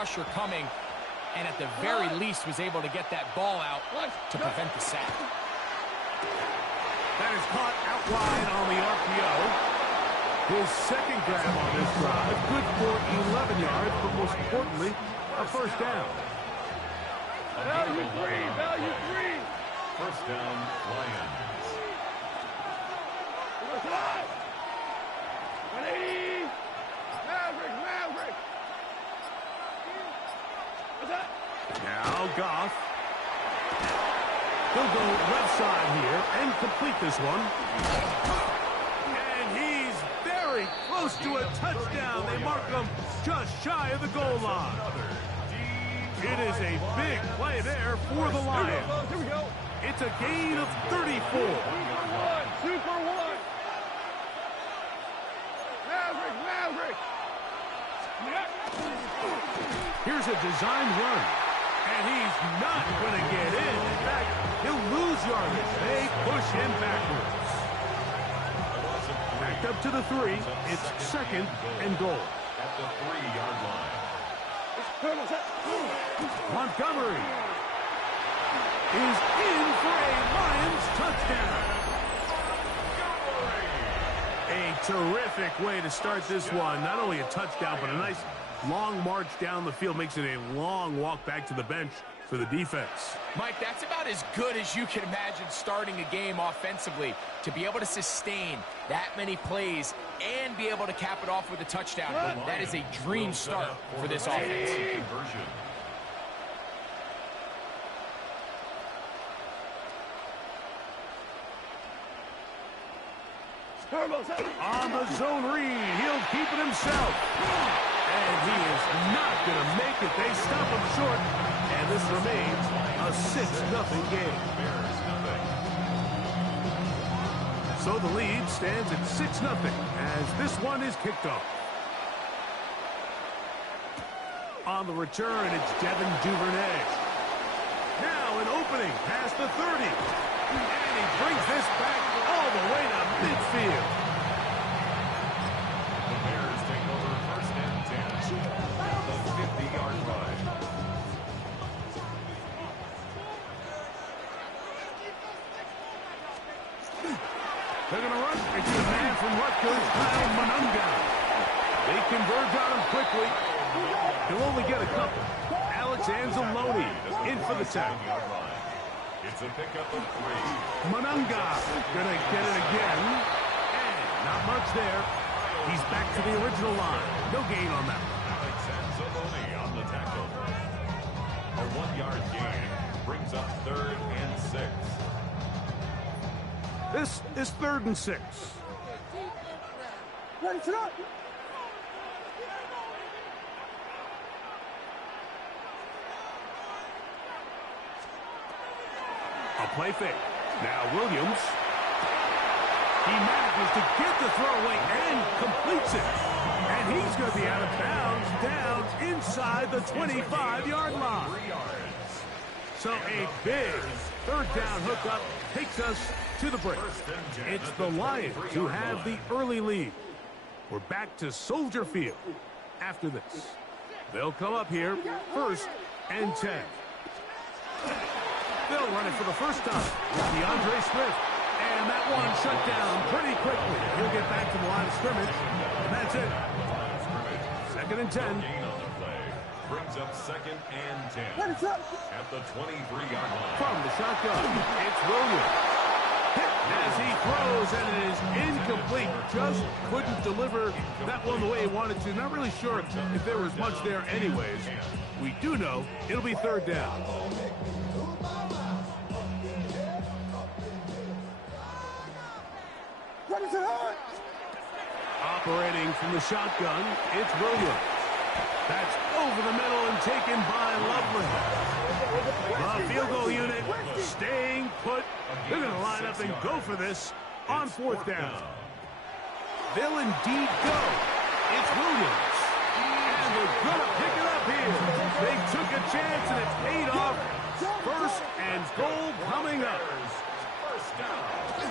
pressure coming, and at the very least was able to get that ball out to prevent the sack. That is caught out wide on the RPO. His second grab on this drive, good for 11 yards, but most importantly, a first down. Value three, value three. First down, Lions. 180. Maverick. What's that? Now Goff. He'll go left side here and complete this one. And he's very close to a touchdown. They mark him just shy of the goal line. It is a big play there for the Lions. Here we go. It's a gain of 34. Super one. Maverick. Here's a designed run. And he's not going to get in. In fact, he'll lose yardage. They push him backwards. Backed up to the 3. It's second and goal. At the 3-yard line. Montgomery is in for a Lions touchdown. A terrific way to start this one. Not only a touchdown, but a nice long march down the field. Makes it a long walk back to the bench for the defense. Mike, that's about as good as you can imagine starting a game offensively. To be able to sustain that many plays and be able to cap it off with a touchdown, that is a dream start for this offense. On the zone read, he'll keep it himself. And he is not going to make it. They stop him short. And this remains a 6-0 game. So the lead stands at 6-0 as this one is kicked off. On the return, it's Devin Duvernay. Now an opening past the 30. And he brings this back all the way to midfield. The Bears take over first and 10 at the 50-yard line. They're going to run. It's the man from Rutgers, Kyle Monunga. They converge on him quickly. He'll only get a couple. Alex Anzalone in for the tackle. It's a pickup of 3. Monunga going to get it again. And not much there. He's back to the original line. No gain on that. Alex Anzalone on the tackle. A 1-yard gain brings up 3rd and 6. This is 3rd and 6. Ready to go. A play fake. Now Williams. He manages to get the throw away and completes it. And he's going to be out of bounds down inside the 25-yard line. So a big 3rd down hookup takes us to the break. It's the Lions who have the early lead. We're back to Soldier Field after this. They'll come up here 1st and 10. They'll run it for the first time. DeAndre Swift. And that one shut down pretty quickly. He'll get back to the line of scrimmage. And that's it. 2nd and 10. Gain on the play brings up 2nd and 10 at the 23-yard line. From the shotgun, it's Williams. Hit as he throws, and it is incomplete. Just couldn't deliver that one the way he wanted to. Not really sure if there was much there anyways. We do know it'll be 3rd down. Operating from the shotgun, it's Williams. That's over the middle and taken by Lovely. The field goal unit staying put. They're going to line up and go for this on 4th down. They'll indeed go. It's Williams. And they're going to pick it up here. They took a chance and it paid off. 1st and goal coming up.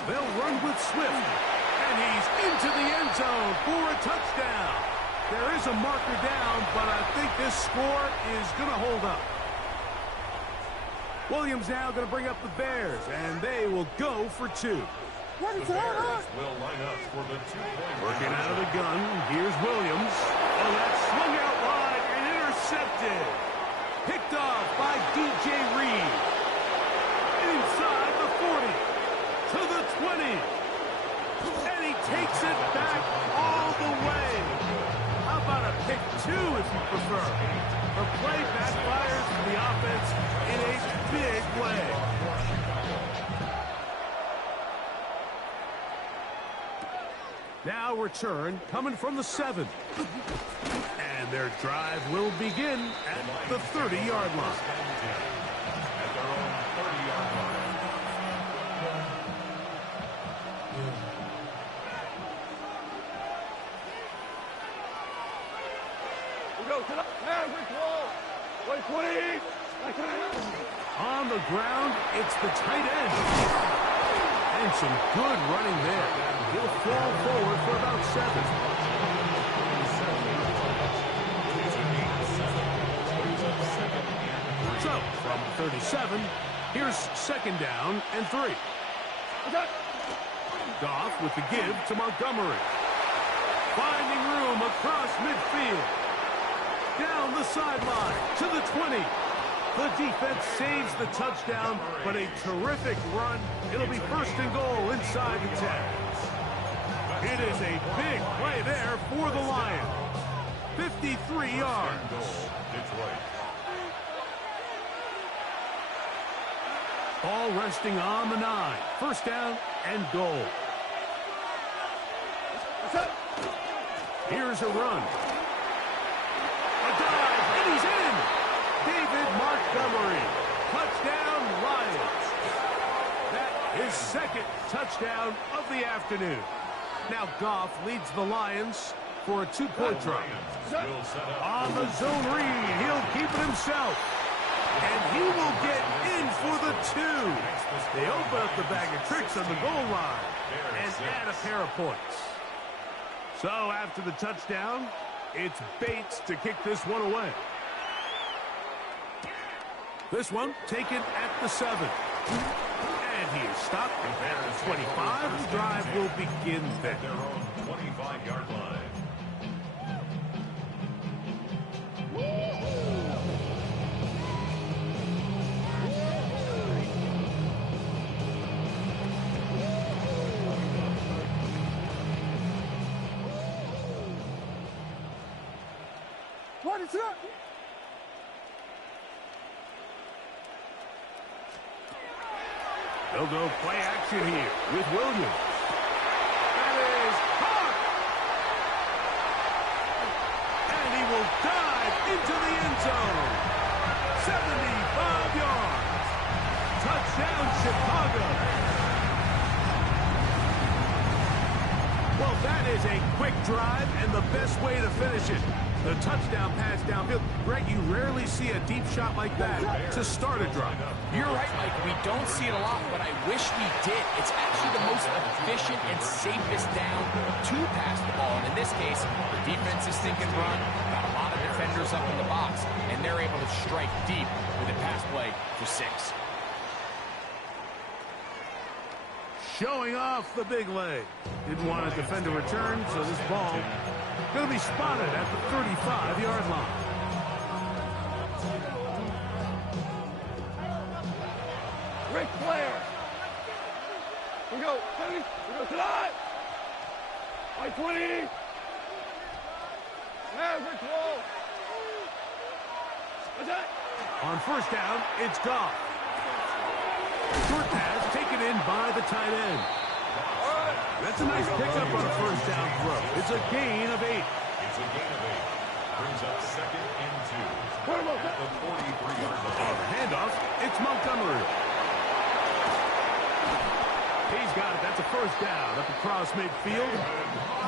They'll run with Swift. And he's into the end zone for a touchdown. There is a marker down, but I think this score is going to hold up. Williams now going to bring up the Bears, and they will go for two. The Bears will line up for the 2-point. Working out of the gun, here's Williams. Oh, that swung out wide and intercepted. Picked off by DJ Reed. Inside the 40, to the 20. And he takes it back all the way. How about a pick two if you prefer? The play backfires for the offense in a big way. Now return coming from the 7. And their drive will begin at the 30-yard line. At their own 30-yard line. We go to the Maverick wall. 120. On the ground, it's the tight end. And some good running there. He'll fall forward for about 7. So, from 37, here's 2nd down and 3. Goff with the give to Montgomery. Finding room across midfield. Down the sideline to the 20. The defense saves the touchdown, but a terrific run. It'll be 1st and goal inside the 10. It is a big play there for the Lions. 53 yards. Detroit. Ball resting on the 9. 1st down and goal. Here's a run. A dive, and he's in. David Montgomery. Touchdown, Lions. That is 2nd touchdown of the afternoon. Now Goff leads the Lions for a 2-point try. On the zone read, he'll keep it himself. And he will get in for the 2. They open up the bag of tricks on the goal line and add a pair of points. So after the touchdown, it's Bates to kick this one away. This one taken at the 7. And he is stopped at the 25. The drive will begin there. Their own 25-yard line. What is up? They'll go play action here with Williams. That is caught. And he will dive into the end zone. 75 yards. Touchdown, Chicago. Well, that is a quick drive and the best way to finish it. The touchdown pass downfield. Greg, you rarely see a deep shot like that to start a drive. You're right, Mike. We don't see it a lot, but I wish we did. It's actually the most efficient and safest down to pass the ball. And in this case, the defense is thinking run, got a lot of defenders up in the box, and they're able to strike deep with a pass play for 6. Showing off the big leg. Didn't want a defender return, so this ball going to be spotted at the 35-yard line. Ric Flair. We go tonight. 120. Maverick wall. What's that? On 1st down, it's Goff. Short pass taken in by the tight end. That's a nice pickup on a 1st down throw. It's a gain of 8. It's a gain of 8. Brings up 2nd and 2. At the 43-yard line. On the handoff, it's Montgomery. He's got it. That's a 1st down up across midfield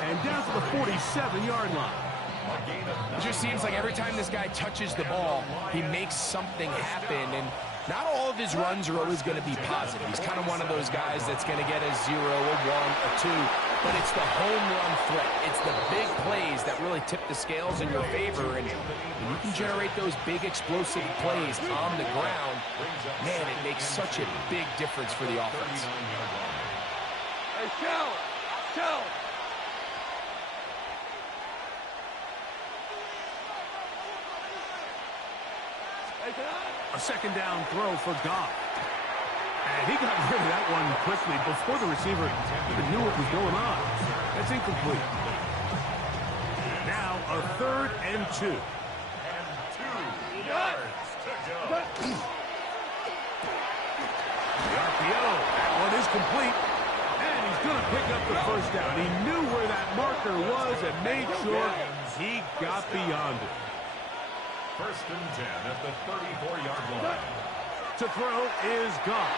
and down to the 47-yard line. It just seems like every time this guy touches the ball, he makes something happen, and not all of his runs are always going to be positive. He's kind of one of those guys that's going to get a 0, a 1, a 2. but it's the home run threat. It's the big plays that really tip the scales in your favor, and when you can generate those big explosive plays on the ground, man, it makes such a big difference for the offense. Hey, Shell! Shell! A second down throw for Goff. And he got rid of that one quickly before the receiver even knew what was going on. That's incomplete. Now a 3rd and 2. And 2 yards to go. The RPO. That one is complete. And he's going to pick up the first down. He knew where that marker was and made sure he got beyond it. 1st and 10 at the 34-yard line. To throw is Goff.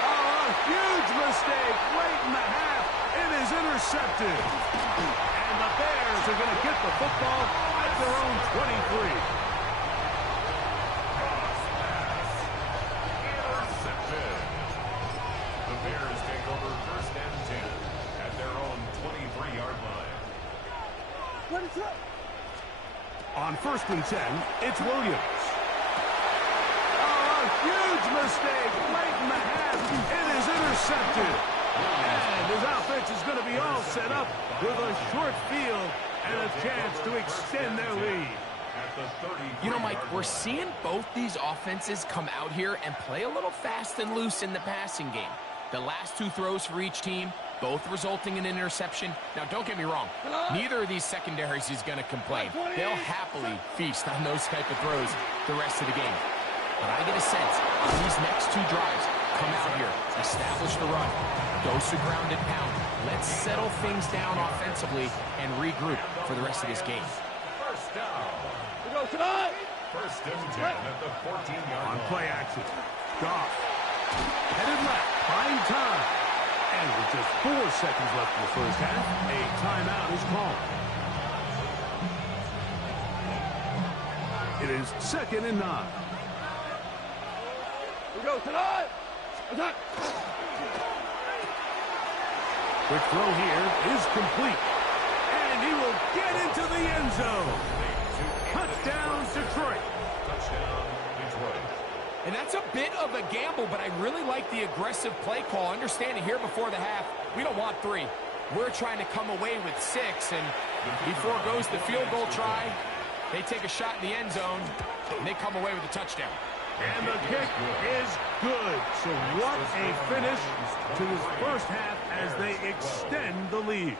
Oh, a huge mistake late in the half. It is intercepted. And the Bears are going to get the football at their own 23. Intercepted. The Bears take over 1st and 10 at their own 23-yard line. What is up? On 1st and 10, it's Williams. Oh, a huge mistake late in the half. It is intercepted. And his offense is going to be all set up with a short field and a chance to extend their lead. You know, Mike, we're seeing both these offenses come out here and play a little fast and loose in the passing game. The last 2 throws for each team, both resulting in an interception. Now, don't get me wrong. Neither of these secondaries is going to complain. They'll happily feast on those type of throws the rest of the game. But I get a sense these next 2 drives, come out here, establish the run, dose of ground and pound. Let's settle things down offensively and regroup for the rest of this game. 1st down. We go tonight! 1st and 10 at the 14-yard On line. play action, Goff. Headed left, buying time. And with just 4 seconds left in the first half, a timeout is called. It is 2nd and 9. We go tonight! Attack! Quick throw here is complete. And he will get into the end zone. Touchdown, Detroit. Touchdown, Detroit. And that's a bit of a gamble, but I really like the aggressive play call. Understanding here before the half, we don't want 3. We're trying to come away with 6, and before goes the field goal try. They take a shot in the end zone, and they come away with a touchdown. And the kick is good. So what a finish to this first half as they extend the lead.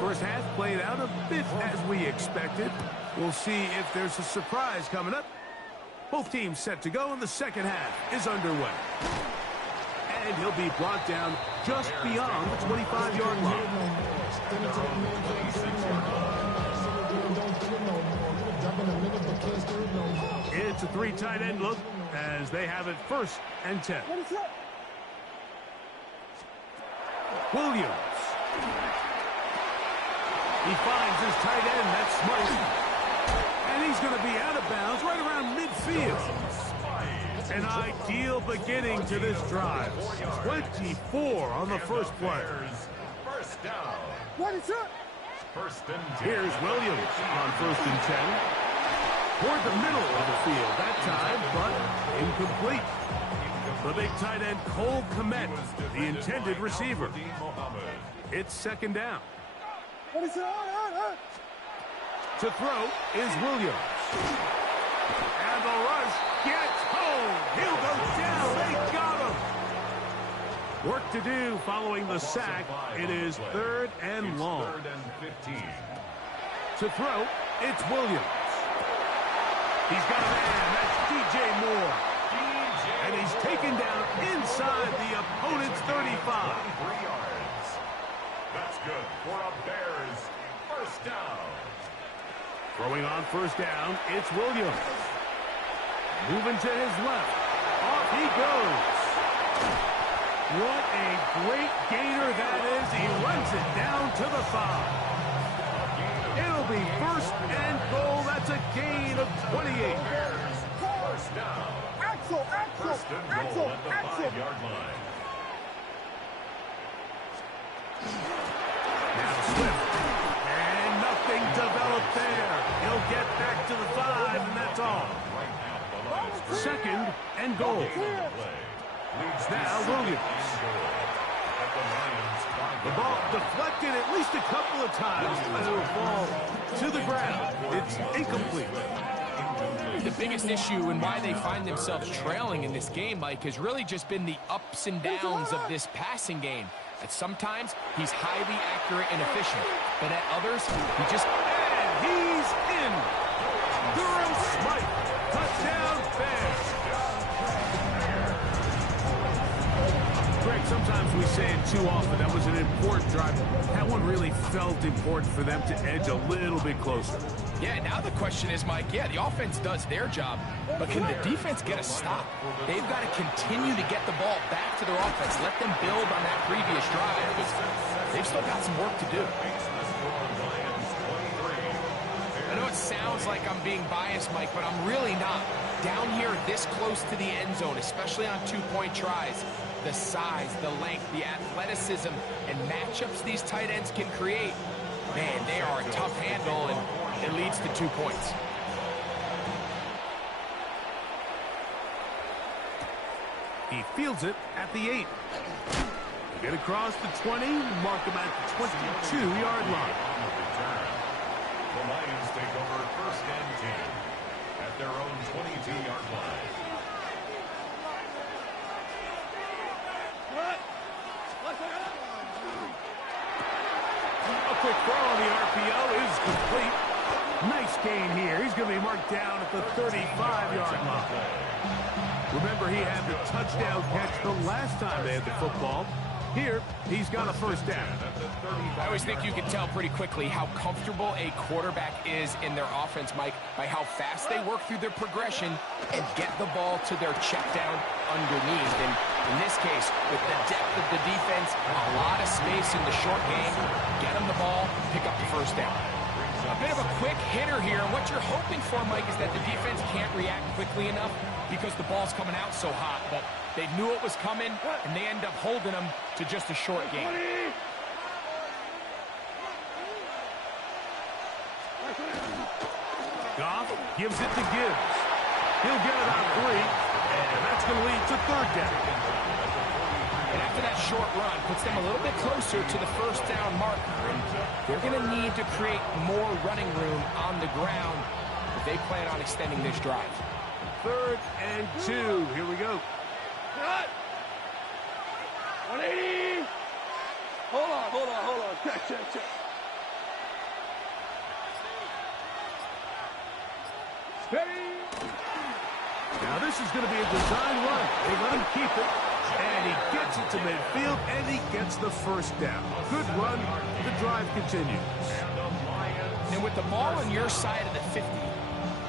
First half played out a bit as we expected. We'll see if there's a surprise coming up. Both teams set to go, and the second half is underway. And he'll be brought down just beyond the 25-yard line. It's a 3 tight end look as they have it 1st and 10. What is up? Williams. He finds his tight end, that's Smart. And he's going to be out of bounds right around midfield. An ideal beginning to this drive. 24 on the first play. 1st down. What is up? 1st and 10. Here's Williams on 1st and 10. Toward the middle of the field that time, but incomplete. The big tight end, Cole Kmet, the intended receiver. It's 2nd down. What is up? To throw is Williams. And the rush gets home. He'll go down. They got him. Work to do following the sack. It is 3rd and long. 3rd and 15. To throw, it's Williams. He's got a man. That's DJ Moore. And he's taken down inside the opponent's 35. 3 yards. That's good for a Bears 1st down. Throwing on 1st down, it's Williams. Moving to his left. Off he goes. What a great gainer that is. He runs it down to the 5. It'll be first and goal. That's a gain of 28. First down. Axel, First and goal at the 5-yard line. Now Swift. And nothing developed there. He'll get back to the 5, and that's all. Second and goal. Now Williams. The ball deflected at least a couple of times, and it'll fall to the ground. It's incomplete. The biggest issue and why they find themselves trailing in this game, Mike, has really just been the ups and downs of this passing game. At sometimes, he's highly accurate and efficient, but at others, he just... And he's in. Durham Smythe. Touchdown, Bears. Greg, sometimes we say it too often. That was an important drive. That one really felt important for them to edge a little bit closer. Yeah, now the question is, Mike, yeah, the offense does their job, but can the defense get a stop? They've got to continue to get the ball back to their offense. Let them build on that previous drive, because they've still got some work to do. I know it sounds like I'm being biased, Mike, but I'm really not. Down here this close to the end zone, especially on two-point tries, the size, the length, the athleticism, and matchups these tight ends can create, man, they are a tough handle, and it leads to 2 points. He fields it at the 8. Get across the 20, mark him at the 22-yard line. The Lions take over first and 10 at their own 22-yard line. A quick throw on the RPO is complete. Nice gain here. He's going to be marked down at the 35-yard line. Remember, he had the touchdown catch the last time they had the football. Here, he's got a first down. I always think you can tell pretty quickly how comfortable a quarterback is in their offense, Mike, by how fast they work through their progression and get the ball to their check down underneath. And in this case, with the depth of the defense, a lot of space in the short game, get them the ball, pick up the first down. A bit of a quick hitter here, and what you're hoping for, Mike, is that the defense can't react quickly enough because the ball's coming out so hot, but they knew it was coming, and they end up holding them to just a short game. Goff gives it to Gibbs. He'll get it on 3, and that's going to lead to third down. And after that short run, puts them a little bit closer to the first down marker. And they're going to need to create more running room on the ground if they plan on extending this drive. Third and 2. Here we go. Cut. 180. Hold on. Check. Steady. Now this is going to be a design run. They let him keep it, and he gets it to midfield, and he gets the first down. Good run. The drive continues. And with the ball on your side of the 50,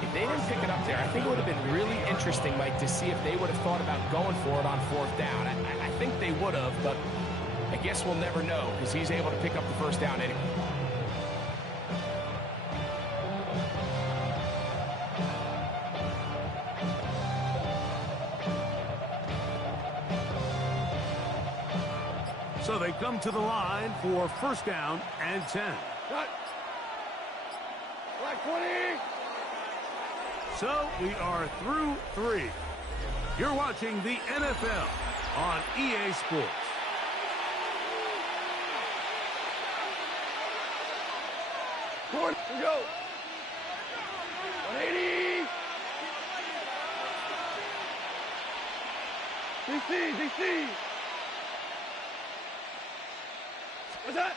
if they didn't pick it up there, I think it would have been really interesting, Mike, to see if they would have thought about going for it on fourth down. I think they would have, but I guess we'll never know because he's able to pick up the first down anyway. So they come to the line for first down and 10. Cut. Black 20. So we are through 3. You're watching the NFL on EA Sports. Here we go. 180. DC. What's that?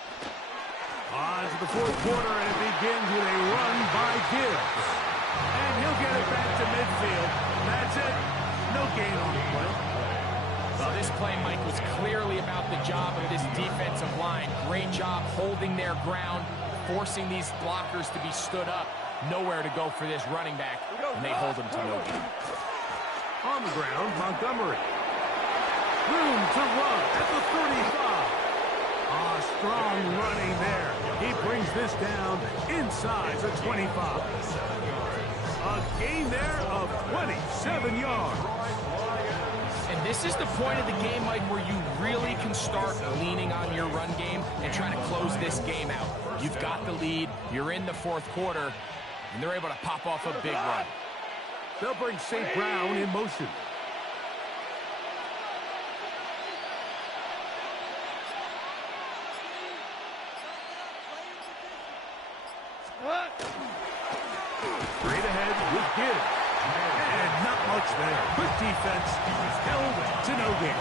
On to the fourth quarter, and it begins with a run by Gibbs. And he'll get it back to midfield. That's it. No gain on the play. Well, this play, Mike, was clearly about the job of this defensive line. Great job holding their ground, forcing these blockers to be stood up. Nowhere to go for this running back, and they hold him to no gain. On the ground, Montgomery. Room to run at the 35. strong running there. He brings this down inside the 25. A gain there of 27 yards. And this is the point of the game, Mike, where you really can start leaning on your run game and trying to close this game out. You've got the lead, you're in the fourth quarter, and they're able to pop off a big run. They'll bring St. Brown in motion. Straight ahead with Gibbs. And not much there. Good defense. Held to no gain.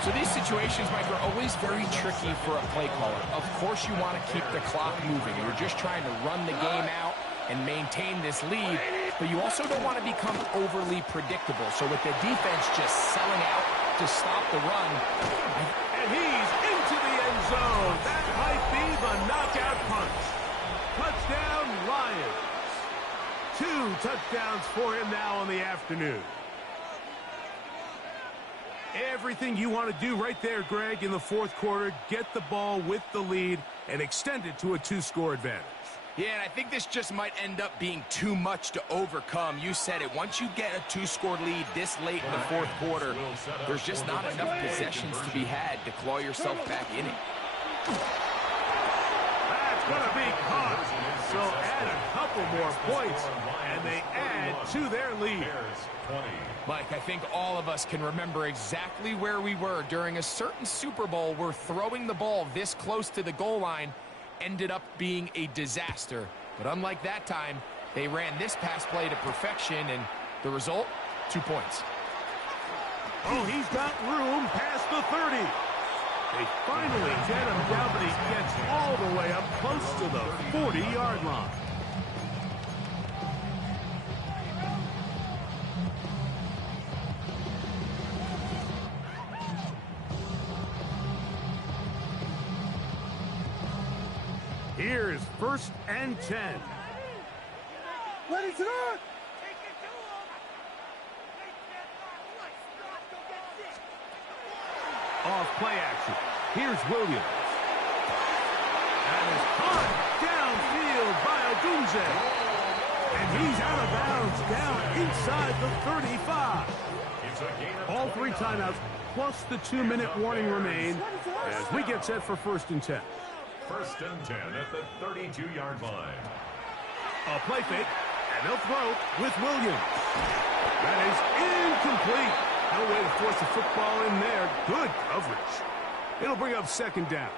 So these situations, Mike, are always very tricky for a play caller. Of course you want to keep the clock moving. You're just trying to run the game out and maintain this lead, but you also don't want to become overly predictable. So with the defense just selling out to stop the run. And he's into the end zone. That might be the knockout punch. Touchdown, Lions. 2 touchdowns for him now on the afternoon. Everything you want to do right there, Greg, in the fourth quarter, get the ball with the lead and extend it to a 2-score advantage. Yeah, and I think this just might end up being too much to overcome. You said it. Once you get a 2-score lead this late in the fourth quarter, there's just not enough possessions to be had to claw yourself back in it. That's going to be caught. So add a couple more points, and they add to their lead. Mike, I think all of us can remember exactly where we were during a certain Super Bowl where throwing the ball this close to the goal line ended up being a disaster. But unlike that time, they ran this pass play to perfection, and the result, 2 points. Oh, he's got room past the 30. They finally get him down, but he gets all the way up close to the 40-yard line. Here's 1st and 10. Ready to run! Off play action. Here's Williams. That is caught downfield by Odunze. And he's out of bounds down inside the 35. All 3 timeouts plus the 2-minute warning remain as we get set for 1st and 10. 1st and 10 at the 32-yard line. A play fake, and they'll throw with Williams. That is incomplete. No way to force the football in there. Good coverage. It'll bring up 2nd down.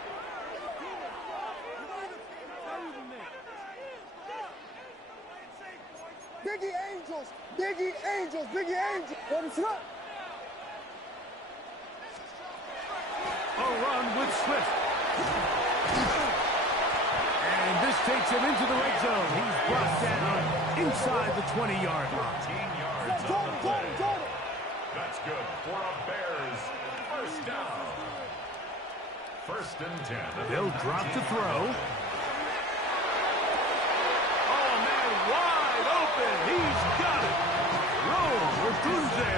Biggie Angels! Biggie Angels! Biggie Angels! Ready to run! A run with Swift. And this takes him into the red zone. He's brought down inside the 20-yard line. 15 yards on the play. That's good for a Bears 1st down. 1st and 10. They'll drop to throw. Oh, man, wide open. He's got it. Roll with Dunze.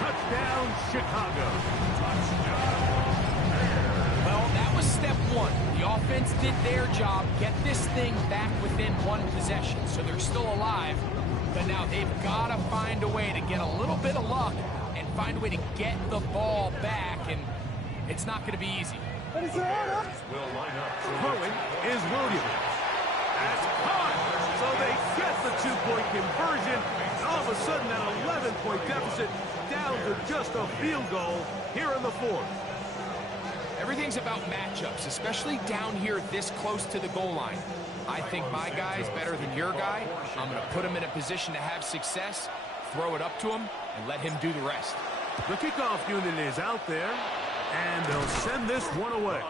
Touchdown, Chicago. Well, that was step 1. The offense did their job, get this thing back within 1 possession, so they're still alive. But now they've got to find a way to get a little bit of luck and find a way to get the ball back, and it's not going to be easy. Ready to run! Will line up. Throwing is Williams. That's caught. So they get the 2-point conversion. And all of a sudden, that 11-point deficit down to just a field goal here in the 4th. Everything's about matchups, especially down here this close to the goal line. I think my guy's better than your guy. I'm going to put him in a position to have success, throw it up to him, and let him do the rest. The kickoff unit is out there, and they'll send this one away.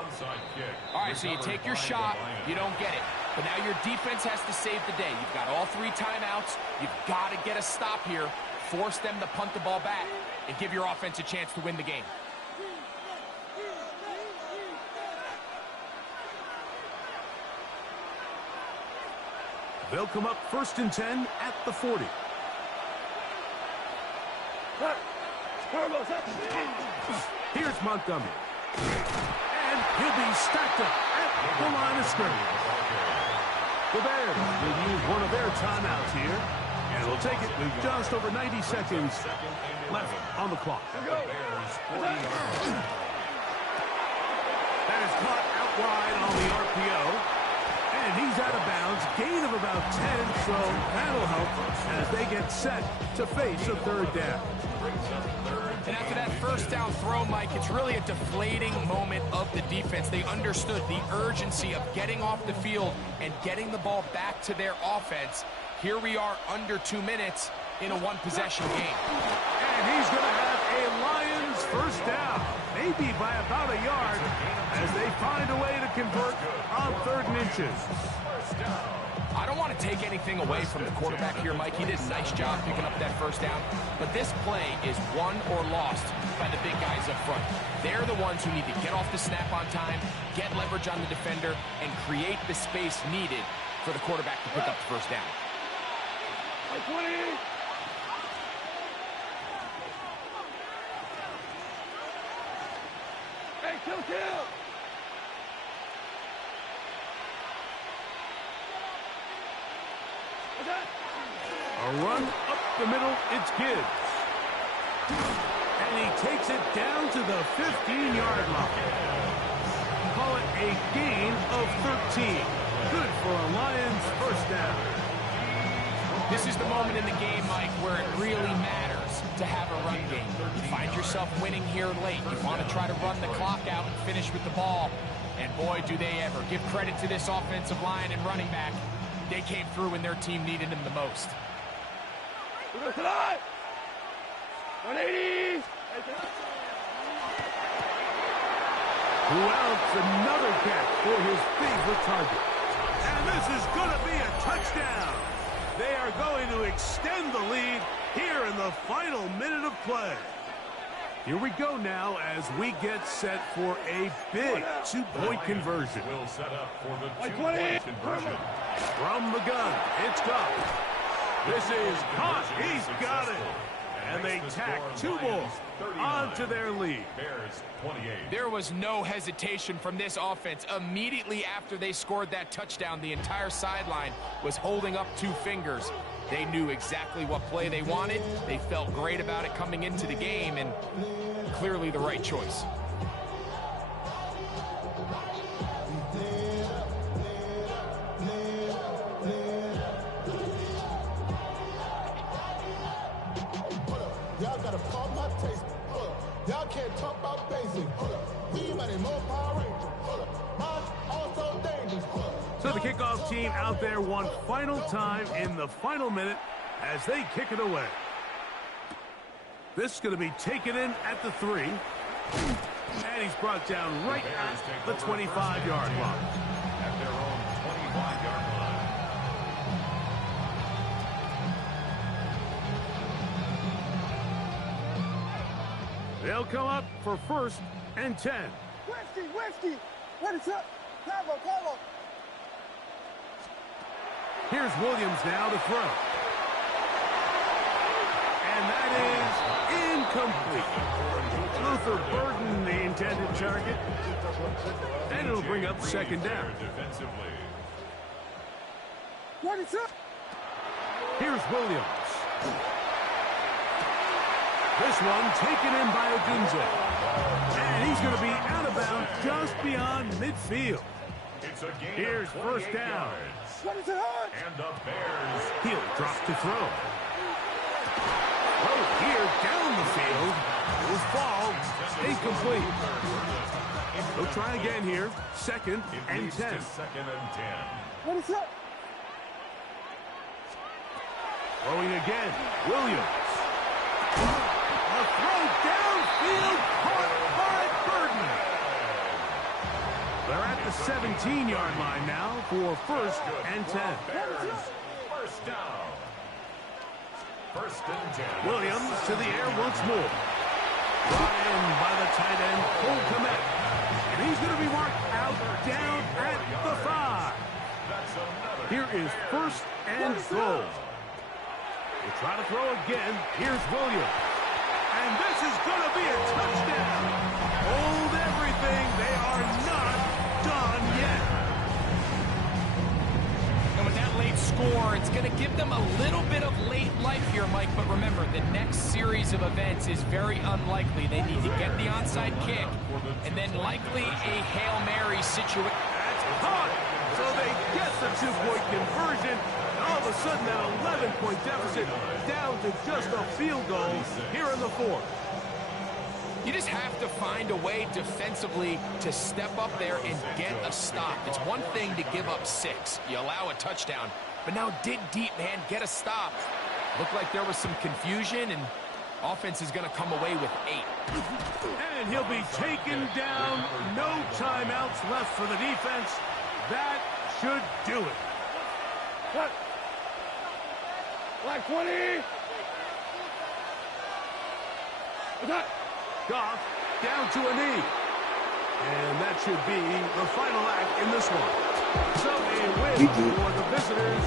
All right, so you take your shot, you don't get it. But now your defense has to save the day. You've got all 3 timeouts. You've got to get a stop here, force them to punt the ball back, and give your offense a chance to win the game. They'll come up 1st and 10 at the 40. Here's Montgomery. And he'll be stacked up at the line of scrimmage. The Bears will use one of their timeouts here, and we'll take it with just over 90 seconds left on the clock. That is caught out wide on the RPO, and he's out of bounds, gain of about 10, so that'll help as they get set to face a third down. And after that first down throw, Mike, it's really a deflating moment of the defense. They understood the urgency of getting off the field and getting the ball back to their offense. Here we are under 2 minutes in a one-possession game. And he's going to have a Lions first down, maybe by about a yard, as they find a way to convert on 3rd and inches. I don't want to take anything away from the quarterback here, Mike. He did a nice job picking up that first down. But this play is won or lost by the big guys up front. They're the ones who need to get off the snap on time, get leverage on the defender, and create the space needed for the quarterback to pick up the first down. 20. Hey, kill. A run up the middle, it's Gibbs. And he takes it down to the 15-yard line. Call it a gain of 13. Good for a Lions first down. This is the moment in the game, Mike, where it really matters to have a run game. You find yourself winning here late. You want to try to run the clock out and finish with the ball. And boy, do they ever. Give credit to this offensive line and running back. They came through when their team needed them the most. 180. Who else? Another catch for his favorite target. And this is going to be a touchdown. They are going to extend the lead here in the final minute of play. Here we go now as we get set for a big two-point conversion. Will set up for the two-point conversion. From the gun, it's Goff. This is caught. He's got it. And they tack 2 more onto their lead. Bears 28. There was no hesitation from this offense. Immediately after they scored that touchdown, the entire sideline was holding up 2 fingers. They knew exactly what play they wanted. They felt great about it coming into the game, and clearly the right choice. Y'all gotta pump my taste. Y'all can't talk about basic. We money more Power Ranger. Mine also dangerous. So the kickoff team out there one final time in the final minute as they kick it away. This is going to be taken in at the 3. And he's brought down right at the 25-yard line. At their own 25-yard line. They'll come up for 1st and 10. Whiskey. What is up? Cover. Here's Williams now to throw. And that is incomplete. Luther Burden, the intended target. And it'll bring up 2nd down. Defensively. What is up? Here's Williams. This one taken in by Odunze. And he's going to be out of bounds just beyond midfield. It's a gain. Here's 1st down. What is it on? And the Bears. He'll drop to throw. Oh, here down the field. It will fall. Incomplete. They'll try again here. 2nd and 10. 2nd and 10. What is up? Throwing again. Williams. A throw downfield caught by Burden. They're at the 17-yard line now for 1st and 10. Bears. 1st down. 1st and 10. Williams to the air once more. Brought in by the tight end, Cole Kmet. And he's going to be marked out down at the 5. Here is 1st and goal. We'll try to throw again. Here's Williams. And this is going to be a touchdown. Hold everything. They are not It's going to give them a little bit of late life here, Mike, but remember, the next series of events is very unlikely. They need to get the onside kick, and then likely a Hail Mary situation. That's caught. So they get the two-point conversion. And all of a sudden, that 11-point deficit down to just a field goal here in the fourth. You just have to find a way defensively to step up there and get a stop. It's one thing to give up 6. You allow a touchdown. But now dig deep, man. Get a stop. Looked like there was some confusion, and offense is going to come away with 8. And he'll be taken down. No timeouts left for the defense. That should do it. Cut. Black 20. Cut. Goff down to a knee. And that should be the final act in this one. So a win for the visitors.